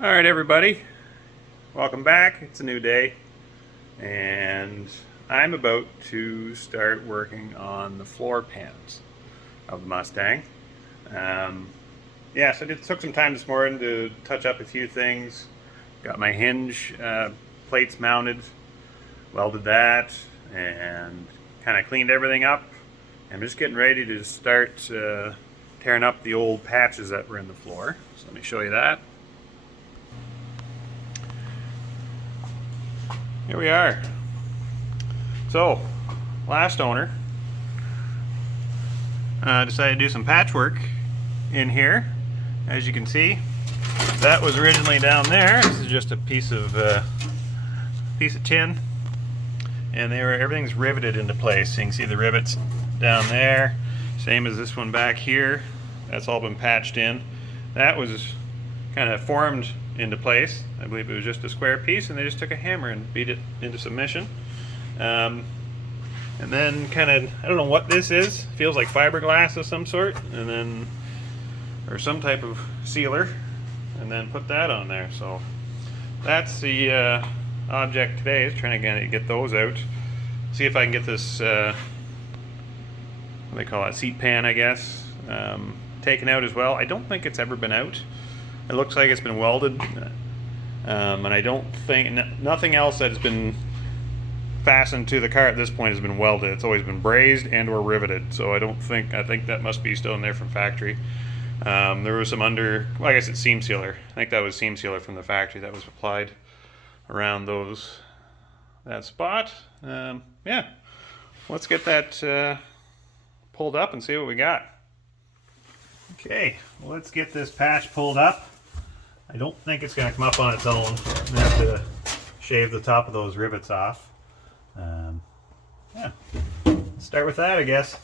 Alright everybody, welcome back. It's a new day and I'm about to start working on the floor pans of the Mustang. So I took some time this morning to touch up a few things. Got my hinge plates mounted, welded that, and kind of cleaned everything up. I'm just getting ready to start tearing up the old patches that were in the floor. So let me show you that. Here we are. So, last owner decided to do some patchwork in here. As you can see, that was originally down there. This is just a piece of tin, and everything's riveted into place. You can see the rivets down there, same as this one back here. That's all been patched in. That was kind of formed into place. I believe it was just a square piece, and they just took a hammer and beat it into submission. And then kind of, I don't know what this is. Feels like fiberglass of some sort, and then, or some type of sealer, and then put that on there. So that's the object today, is trying to get those out. See if I can get this, what do they call it, seat pan, I guess, taken out as well. I don't think it's ever been out. It looks like it's been welded, and I don't think, nothing else that has been fastened to the car at this point has been welded. It's always been brazed and or riveted, so I think that must be still in there from factory. There was some I guess it's seam sealer. I think that was seam sealer from the factory that was applied around that spot. Yeah, let's get that pulled up and see what we got. Okay, well, let's get this patch pulled up. I don't think it's going to come up on its own. I'm going to have to shave the top of those rivets off. Yeah, let's start with that, I guess.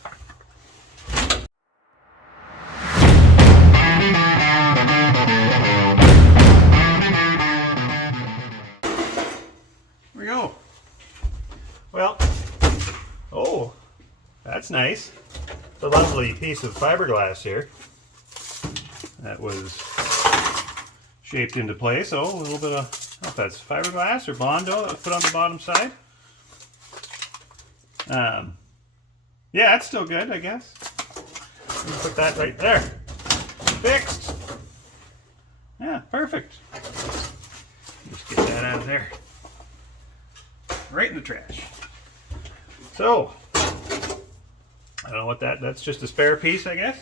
Here we go. Well, oh, that's nice. It's a lovely piece of fiberglass here that was shaped into place. So a little bit of, I don't know if that's fiberglass or Bondo that was put on the bottom side. Yeah, it's still good, I guess. Put that right there. Fixed. Yeah, perfect. Just get that out of there. Right in the trash. So, I don't know what that's just a spare piece, I guess.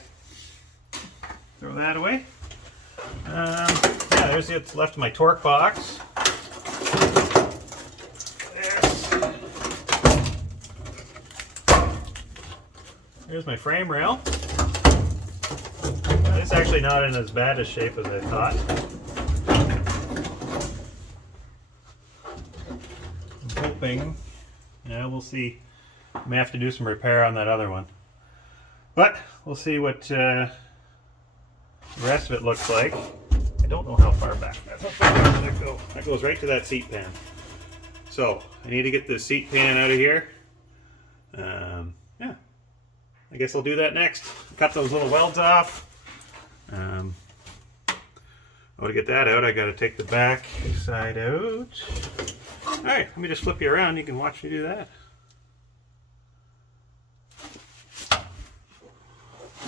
Throw that away. Yeah, there's what's left of my torque box. Here's my frame rail. It's actually not in as bad a shape as I thought. I'm hoping, yeah, we'll see. I may have to do some repair on that other one. But we'll see what the rest of it looks like. I don't know how far back that goes. That goes right to that seat pan. So I need to get the seat pan out of here. Yeah, I guess I'll do that next. Cut those little welds off. To get that out, I got to take the back side out. All right, let me just flip you around. You can watch me do that.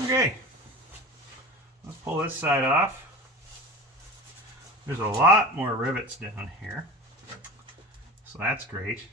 Okay, let's pull this side off. There's a lot more rivets down here, so that's great.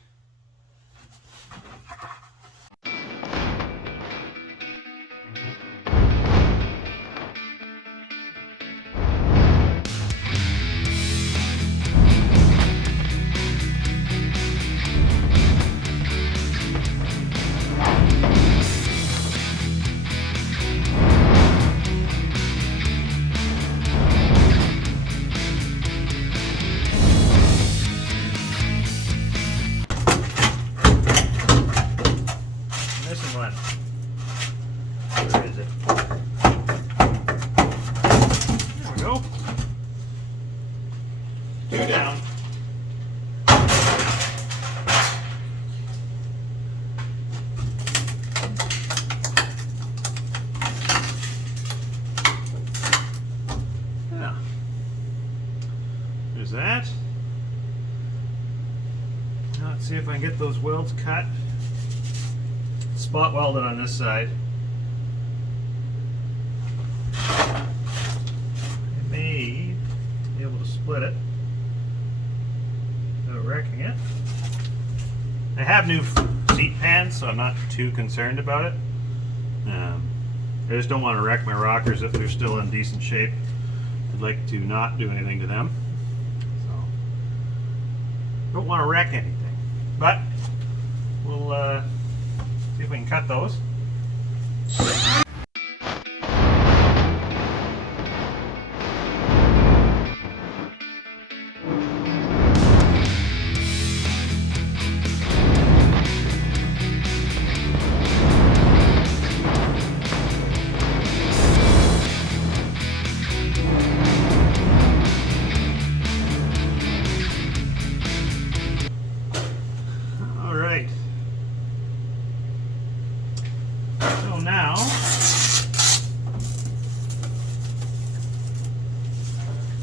Where is it? There we go. Two down. Yeah. There's that. Now let's see if I can get those welds cut. Spot welded on this side. I may be able to split it without wrecking it. I have new seat pans, so I'm not too concerned about it. I just don't want to wreck my rockers if they're still in decent shape. I'd like to not do anything to them. So, don't want to wreck anything. But we'll see if we can cut those. So now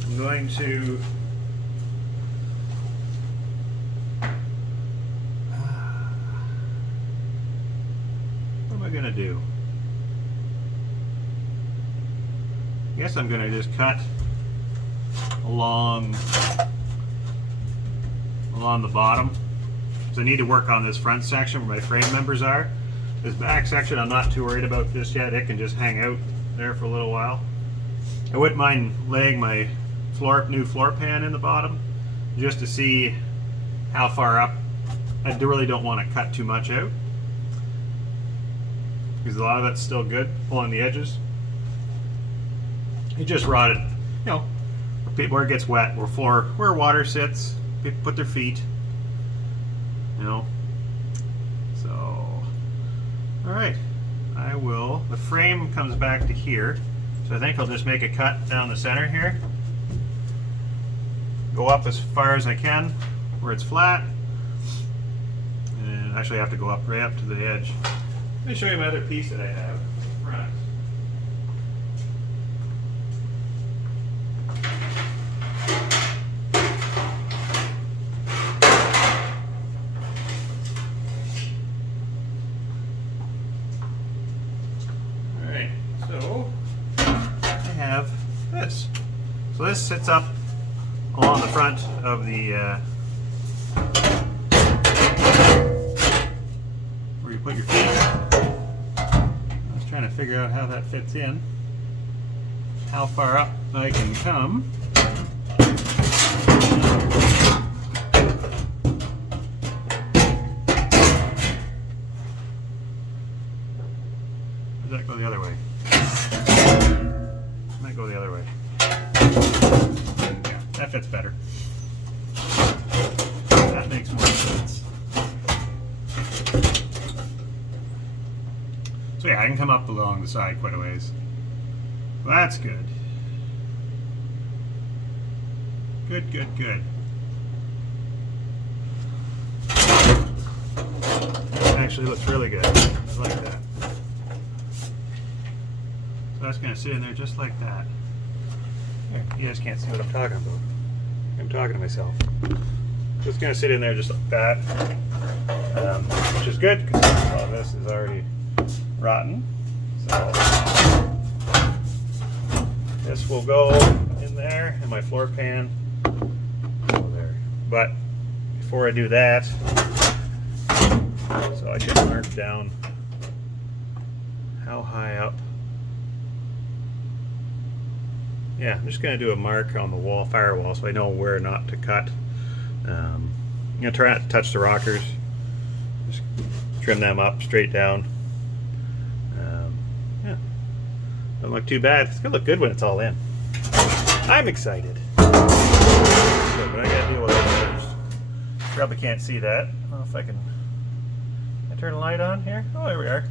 I'm going to what am I going to do? I guess I'm going to just cut along the bottom. So I need to work on this front section where my frame members are. This back section I'm not too worried about just yet. It can just hang out there for a little while. I wouldn't mind laying my new floor pan in the bottom just to see how far up. I really don't want to cut too much out because a lot of that's still good pulling the edges. It just rotted, you know, where it gets wet, where water sits, people put their feet, you know. So, all right, I will. The frame comes back to here, so I think I'll just make a cut down the center here. Go up as far as I can where it's flat, and actually I have to go up right up to the edge. Let me show you my other piece that I have front. Alright, so I have this. So this sits up along the front of the where you put your feet. I was trying to figure out how that fits in, how far up I can come. Does that go the other way? Might go the other way. That fits better. That makes more sense. So yeah, I can come up along the side quite a ways. Well, that's good. Good, good, good. That actually looks really good. I like that. So that's going to sit in there just like that. You guys can't see what I'm talking about. I'm talking to myself. So it's going to sit in there just like that, which is good because a lot of this is already rotten. So this will go in there, and my floor pan will go there. But before I do that, so I should mark down how high up. Yeah, I'm just going to do a mark on the wall, firewall, so I know where not to cut. I'm going to try not to touch the rockers. Just trim them up straight down. Yeah, doesn't look too bad. It's going to look good when it's all in. I'm excited. So, but I got to deal with it first. Probably can't see that. I don't know if I can turn the light on here. Oh, there we are.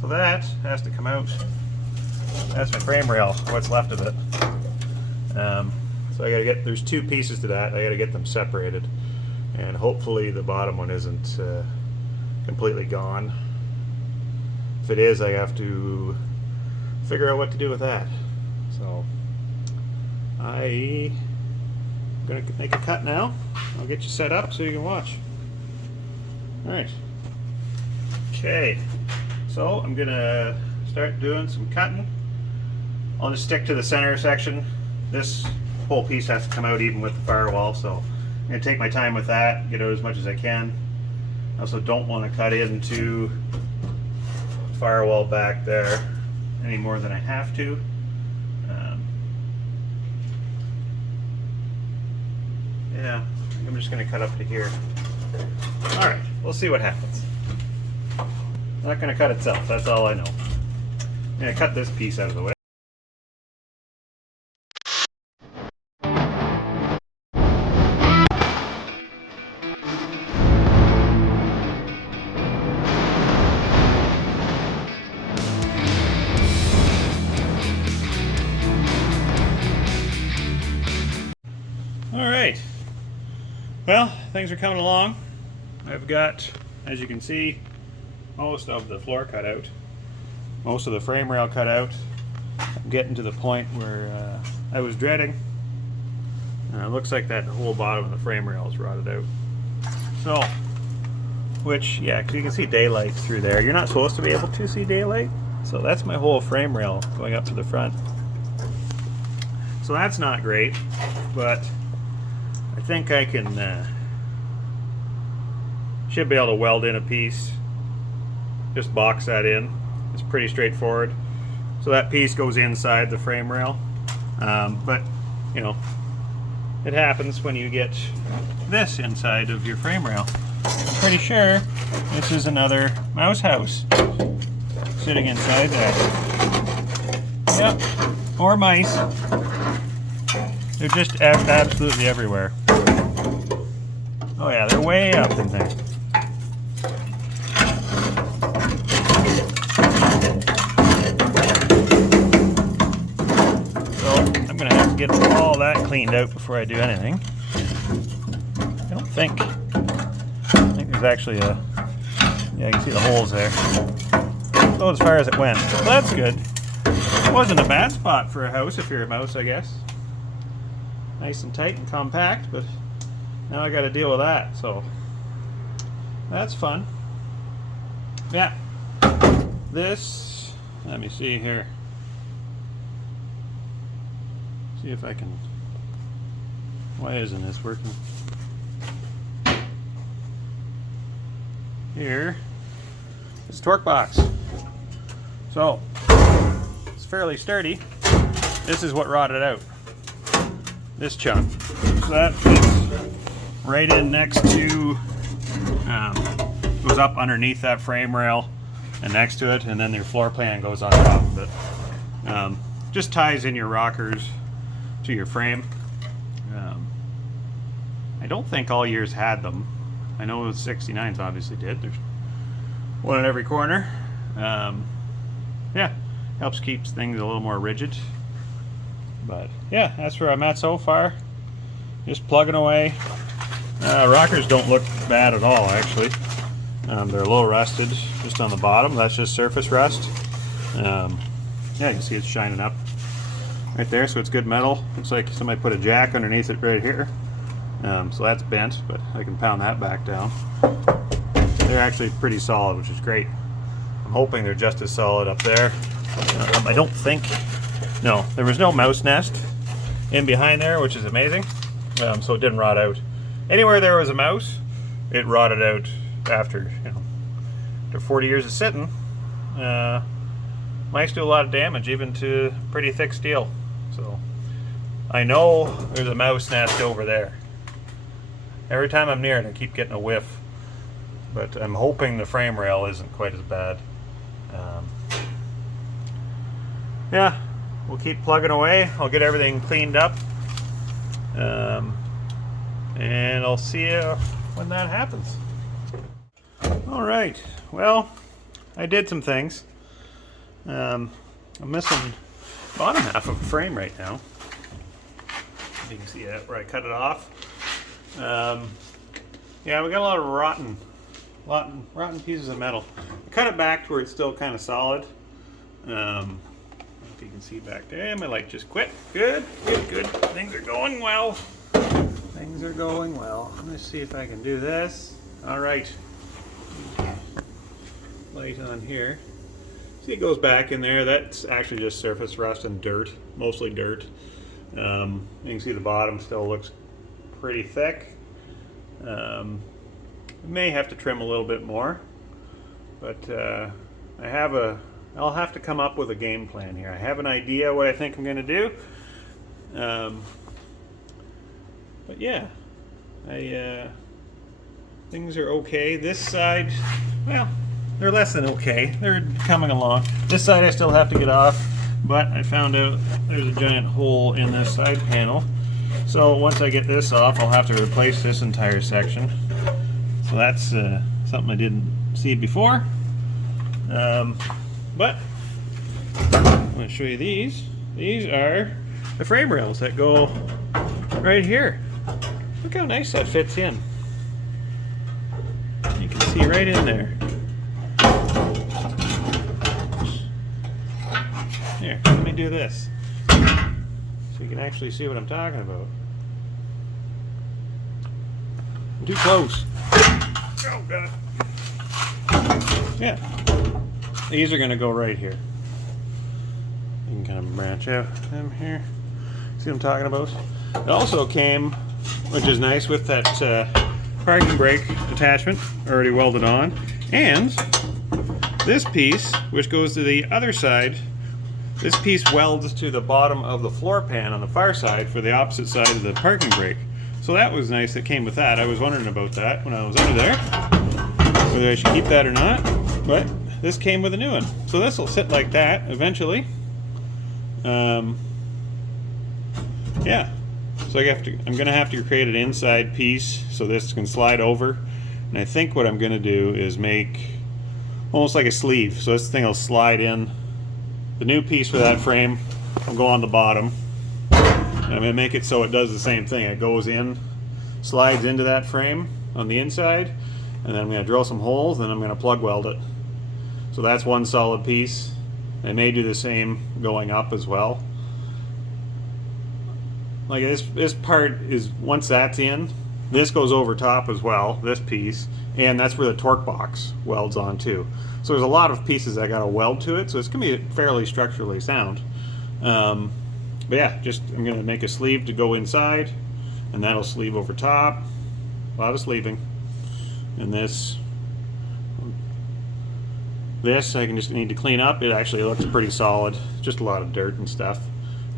So that has to come out. That's my frame rail, what's left of it. So I gotta get, there's two pieces to that. I gotta get them separated, and hopefully the bottom one isn't completely gone. If it is, I have to figure out what to do with that. So I I'm going to make a cut now. I'll get you set up so you can watch. Alright. Okay, so I'm going to start doing some cutting. I'll just stick to the center section. This whole piece has to come out even with the firewall, so I'm going to take my time with that, get out as much as I can. I also don't want to cut into the firewall back there any more than I have to. Yeah, I think I'm just going to cut up to here. Alright, we'll see what happens. Not going to cut itself, that's all I know. I'm going to cut this piece out of the way. Alright, well, things are coming along. I've got, as you can see, most of the floor cut out, most of the frame rail cut out. I'm getting to the point where I was dreading. It looks like that whole bottom of the frame rail is rotted out. So, which, yeah, because you can see daylight through there. You're not supposed to be able to see daylight. So that's my whole frame rail going up to the front. So that's not great, but I think I can, should be able to weld in a piece. Just box that in. It's pretty straightforward. So that piece goes inside the frame rail. But, you know, it happens when you get this inside of your frame rail. I'm pretty sure this is another mouse house sitting inside that. Yep, or mice. They're just absolutely everywhere. Oh yeah, they're way up in there. So I'm gonna have to get all that cleaned out before I do anything. I think there's actually a, yeah, you can see the holes there. So as far as it went, so that's good. It wasn't a bad spot for a house if you're a mouse, I guess. Nice and tight and compact, but now I got to deal with that, so that's fun. Yeah, this, let me see here. See if I can, why isn't this working? Here is torque box. So it's fairly sturdy. This is what rotted out. This chunk. So that fits right in next to, goes up underneath that frame rail and next to it, and then your floor pan goes on top of it. Just ties in your rockers to your frame. I don't think all years had them. I know the 69s obviously did. There's one in every corner. Yeah, helps keeps things a little more rigid. But yeah, that's where I'm at so far. Just plugging away. Rockers don't look bad at all, actually. They're a little rusted just on the bottom. That's just surface rust. Yeah, you can see it's shining up right there, so it's good metal. Looks like somebody put a jack underneath it right here. So that's bent, but I can pound that back down. They're actually pretty solid, which is great. I'm hoping they're just as solid up there. I don't think, no, there was no mouse nest in behind there, which is amazing. So it didn't rot out. Anywhere there was a mouse, it rotted out after, you know, after 40 years of sitting. Mice do a lot of damage, even to pretty thick steel. So I know there's a mouse nest over there. Every time I'm near it, I keep getting a whiff. But I'm hoping the frame rail isn't quite as bad. Yeah, we'll keep plugging away. I'll get everything cleaned up. And I'll see you when that happens. Alright, well, I did some things. I'm missing the bottom half of the frame right now. You can see that where I cut it off. Yeah, we got a lot of rotten pieces of metal. I cut it back to where it's still kind of solid. If you can see back there, my light just quit. Good, good, good. Things are going well. Things are going well. Let's see if I can do this. All right. Light on here. See, it goes back in there. That's actually just surface rust and dirt, mostly dirt. You can see the bottom still looks pretty thick. May have to trim a little bit more, but I'll have to come up with a game plan here. I have an idea what I think I'm going to do. But yeah, things are okay. This side, well, they're less than okay. They're coming along. This side I still have to get off, but I found out there's a giant hole in this side panel. So once I get this off, I'll have to replace this entire section. So that's something I didn't see before. But I'm going to show you these. These are the frame rails that go right here. Look how nice that fits in. You can see right in there. Here, let me do this so you can actually see what I'm talking about. I'm too close. Oh God. Yeah. These are going to go right here. You can kind of branch out them here. See what I'm talking about? It also came, which is nice, with that parking brake attachment already welded on, and this piece, which goes to the other side. This piece welds to the bottom of the floor pan on the far side for the opposite side of the parking brake. So that was nice that came with that. I was wondering about that when I was under there, whether I should keep that or not, but this came with a new one. So this will sit like that eventually. Yeah, so I'm gonna have to create an inside piece so this can slide over. And I think what I'm gonna do is make almost like a sleeve. So this thing will slide in. The new piece for that frame will go on the bottom. And I'm going to make it so it does the same thing. It goes in, slides into that frame on the inside, and then I'm going to drill some holes, and I'm going to plug weld it. So that's one solid piece. I may do the same going up as well. Like this part is, once that's in, this goes over top as well, this piece, and that's where the torque box welds on too. So there's a lot of pieces I got to weld to it, so it's going to be fairly structurally sound. But yeah, I'm going to make a sleeve to go inside, and that'll sleeve over top. A lot of sleeving. And this I can just need to clean up. It actually looks pretty solid. Just a lot of dirt and stuff.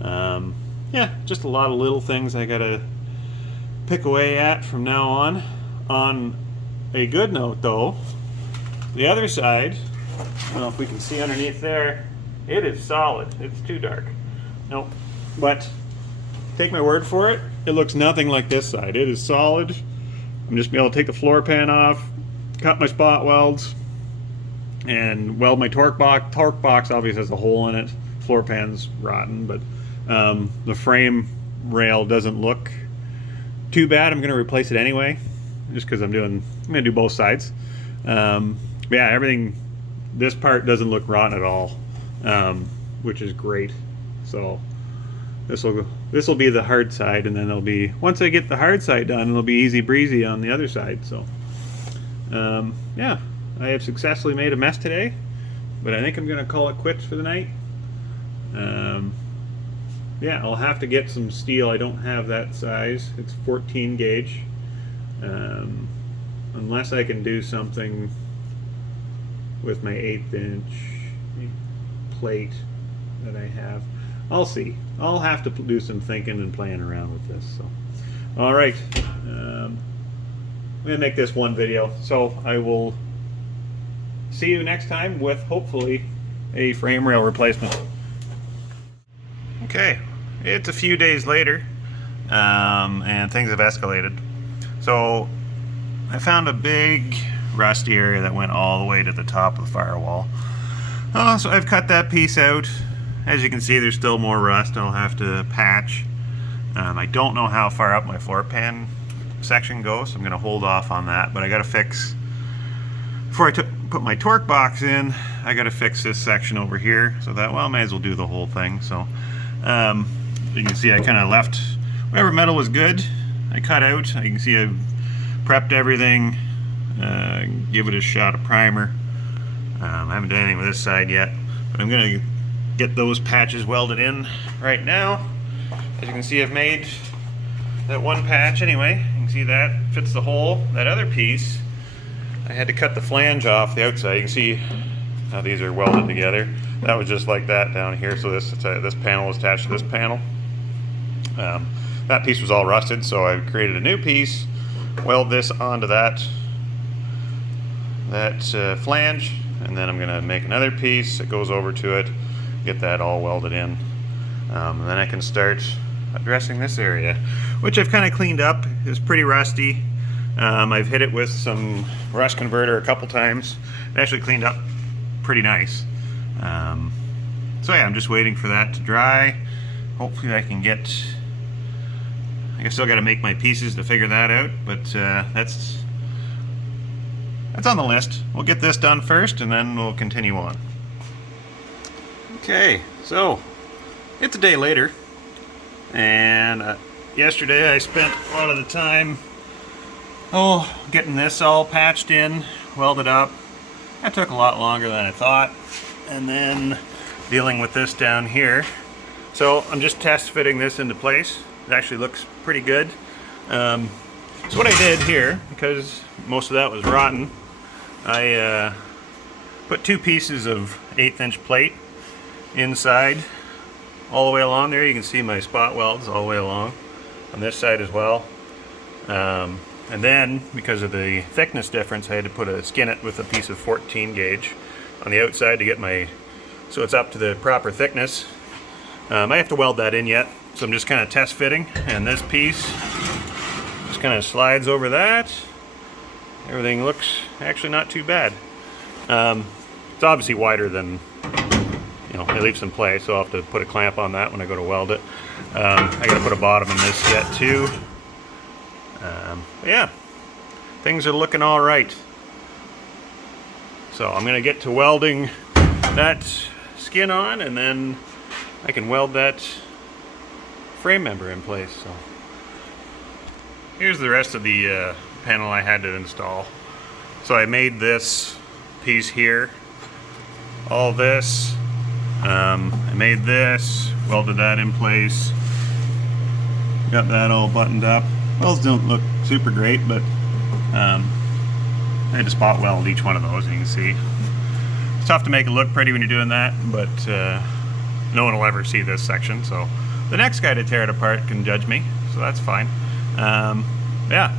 Yeah, just a lot of little things I got to pick away at from now on. On a good note though, the other side, I don't know if we can see underneath there, it is solid. It's too dark. Nope. But take my word for it, it looks nothing like this side. It is solid. I'm just able to take the floor pan off, cut my spot welds, and weld my torque box. Torque box obviously has a hole in it. Floor pan's rotten, but the frame rail doesn't look too bad. I'm going to replace it anyway, just because I'm going to do both sides. Yeah, everything, this part doesn't look rotten at all, which is great. So this will be the hard side, and then it'll be, once I get the hard side done, it'll be easy breezy on the other side. So yeah, I have successfully made a mess today, but I think I'm going to call it quits for the night. Yeah, I'll have to get some steel. I don't have that size. It's 14 gauge. Unless I can do something with my 1/8 inch plate that I have. I'll see. I'll have to do some thinking and playing around with this. So, all right. I'm gonna make this one video. So I will see you next time with hopefully a frame rail replacement. Okay, it's a few days later, and things have escalated. So I found a big rusty area that went all the way to the top of the firewall. So I've cut that piece out. As you can see, there's still more rust I'll have to patch. I don't know how far up my floor pan section goes, so I'm going to hold off on that, but I got to fix, before I put my torque box in, I got to fix this section over here, so that, well, I may as well do the whole thing. So you can see I kind of left whatever metal was good, I cut out. You can see I've prepped everything, give it a shot of primer. I haven't done anything with this side yet, but I'm going to get those patches welded in right now. As you can see, I've made that one patch anyway. You can see that fits the hole. That other piece, I had to cut the flange off the outside. You can see how these are welded together. That was just like that down here, so this panel was attached to this panel. That piece was all rusted, so I created a new piece, weld this onto that flange, and then I'm going to make another piece that goes over to it, get that all welded in. And then I can start addressing this area, which I've kind of cleaned up. It's pretty rusty. I've hit it with some rust converter a couple times. It actually cleaned up pretty nice. So yeah, I'm just waiting for that to dry. Hopefully I can get, I still got to make my pieces to figure that out, but that's on the list. We'll get this done first and then we'll continue on. Okay, so it's a day later, and yesterday I spent a lot of the time getting this all patched in, welded up. That took a lot longer than I thought, and then dealing with this down here. So I'm just test fitting this into place. It actually looks pretty good. So what I did here, because most of that was rotten, I put 2 pieces of 1/8 inch plate inside all the way along there. You can see my spot welds all the way along on this side as well. And then, because of the thickness difference, I had to put a skinnet with a piece of 14 gauge on the outside to get so it's up to the proper thickness. I have to weld that in yet, so I'm just kind of test fitting, and this piece just kind of slides over that. Everything looks actually not too bad. It's obviously wider than, it leaves some play, so I'll have to put a clamp on that when I go to weld it. I got to put a bottom in this yet too. Yeah, things are looking all right. So I'm going to get to welding that skin on, and then I can weld that frame member in place. So here's the rest of the panel I had to install. So I made this piece here, all this. I made this, welded that in place, got that all buttoned up. Welds don't look super great, but I had to spot weld each one of those, and you can see it's tough to make it look pretty when you're doing that, but no one will ever see this section, so the next guy to tear it apart can judge me, so that's fine. Yeah,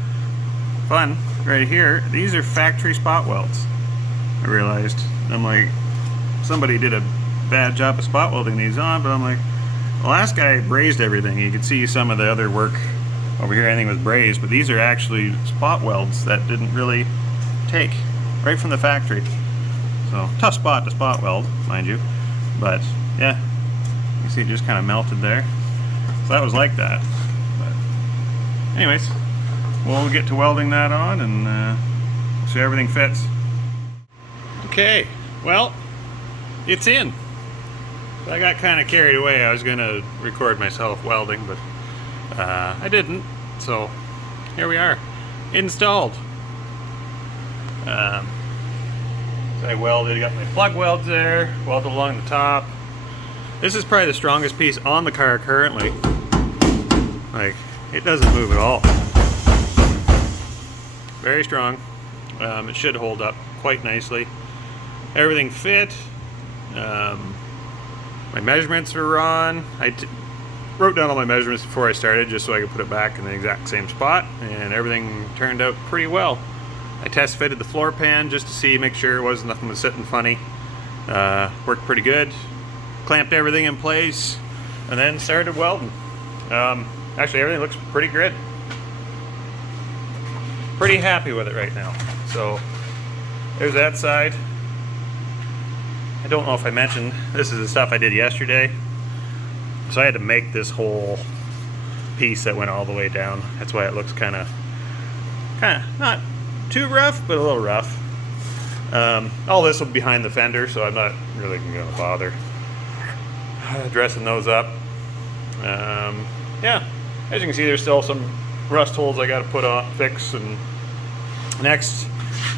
fun right here. These are factory spot welds. I realized, I'm like, somebody did a bad job of spot welding these on, but I'm like, the last guy brazed everything. You could see some of the other work over here, anything was brazed, but these are actually spot welds that didn't really take, right from the factory. So tough spot to spot weld, mind you, but yeah, you see it just kind of melted there. So that was like that. But anyways, we'll get to welding that on, and see how everything fits. Okay, well, it's in. So I got kind of carried away. I was going to record myself welding, but I didn't. So here we are, installed. So I welded, got my plug welds there, welded along the top. This is probably the strongest piece on the car currently. Like, it doesn't move at all. Very strong. It should hold up quite nicely. Everything fit. My measurements were on. I wrote down all my measurements before I started just so I could put it back in the exact same spot, and everything turned out pretty well. I test fitted the floor pan just to see, make sure nothing was sitting funny. Worked pretty good. Clamped everything in place and then started welding. Actually, everything looks pretty good. Pretty happy with it right now. So there's that side. I don't know if I mentioned, this is the stuff I did yesterday. So I had to make this whole piece that went all the way down. That's why it looks kind of not too rough, but a little rough. All this will be behind the fender, so I'm not really going to bother dressing those up. Yeah, as you can see, there's still some rust holes I got to put on, fix, and next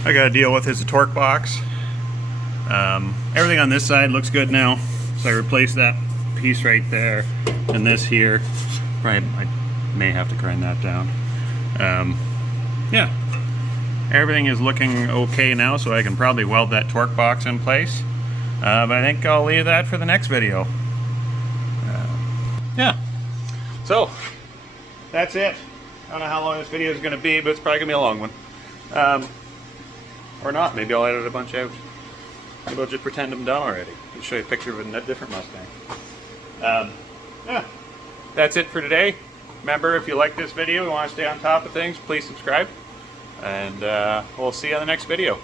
I got to deal with is the torque box. Everything on this side looks good now, so I replaced that piece right there and this here. Right, I may have to grind that down. Yeah, everything is looking okay now, so I can probably weld that torque box in place. But I think I'll leave that for the next video. Yeah, so that's it. I don't know how long this video is going to be, but it's probably going to be a long one. Or not. Maybe I'll edit a bunch out. Maybe I'll just pretend I'm done already. I'll show you a picture of a different Mustang. Yeah, that's it for today. Remember, if you like this video and want to stay on top of things, please subscribe. And we'll see you on the next video.